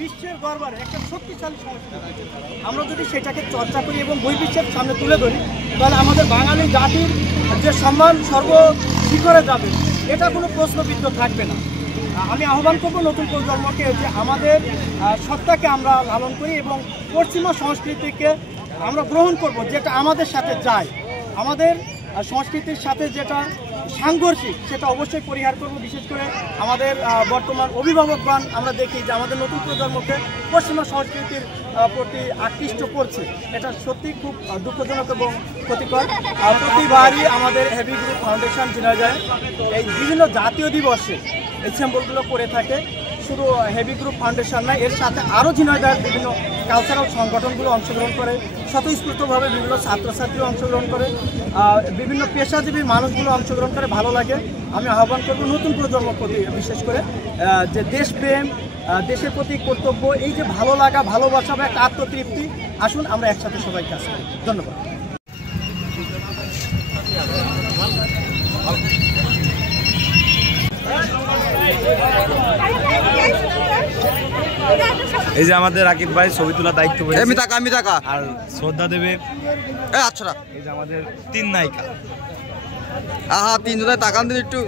বিশ্বের দরবারে একটা শক্তিশালী সংস্কৃতি। আমরা যদি সেটাকে চর্চা করি এবং বহির্বিশ্বের সামনে তুলে ধরি, তাহলে আমাদের বাঙালি জাতির যে সম্মান সর্বশিখরে যাবে, এটা কোনো প্রশ্নবিদ্ধ থাকবে না। আমি আহ্বান করব নতুন প্রজন্মকে যে আমাদের সত্তাকে আমরা লালন করি এবং পশ্চিমা সংস্কৃতিকে আমরা গ্রহণ করব, যেটা আমাদের সাথে যায়। আমাদের সংস্কৃতির সাথে যেটা সাংঘর্ষিক সেটা অবশ্যই পরিহার করব। বিশেষ করে আমাদের বর্তমান অভিভাবকগণ আমরা দেখি যে আমাদের নতুন প্রজন্মকে পশ্চিমা সংস্কৃতির প্রতি আকৃষ্ট করছে। এটা সত্যি খুব দুঃখজনক এবং ক্ষতিকর। প্রতিবারই আমাদের হেভি গ্রুপ ফাউন্ডেশন ঝিনাইদহে এই বিভিন্ন জাতীয় দিবসে এই সিম্বলগুলো করে থাকে। শুধু হেভি গ্রুপ ফাউন্ডেশন নয়, এর সাথে আরও ঝিনাইদহের বিভিন্ন কালচারাল সংগঠনগুলো অংশগ্রহণ করে, স্বতঃস্ফূর্তভাবে বিভিন্ন ছাত্রছাত্রীও অংশগ্রহণ করে, বিভিন্ন পেশাজীবী মানুষগুলো অংশগ্রহণ করে। ভালো লাগে। আমি আহ্বান করব নতুন প্রজন্মের প্রতি, বিশেষ করে যে দেশপ্রেম, দেশের প্রতি কর্তব্য, এই যে ভালো লাগা, ভালোবাসা বা একটা আত্মতৃপ্তি, আসুন আমরা একসাথে সবাই কাজ করি। ধন্যবাদ। এই যে আমাদের রাকিব ভাই ছবি তোলার দায়িত্ব পেয়েছে। আমি টাকা আর শ্রদ্ধা দেবে আচ্ছা, এই যে আমাদের 3 নায়িকা। আহা 3 জনের টাকা দিন একটু।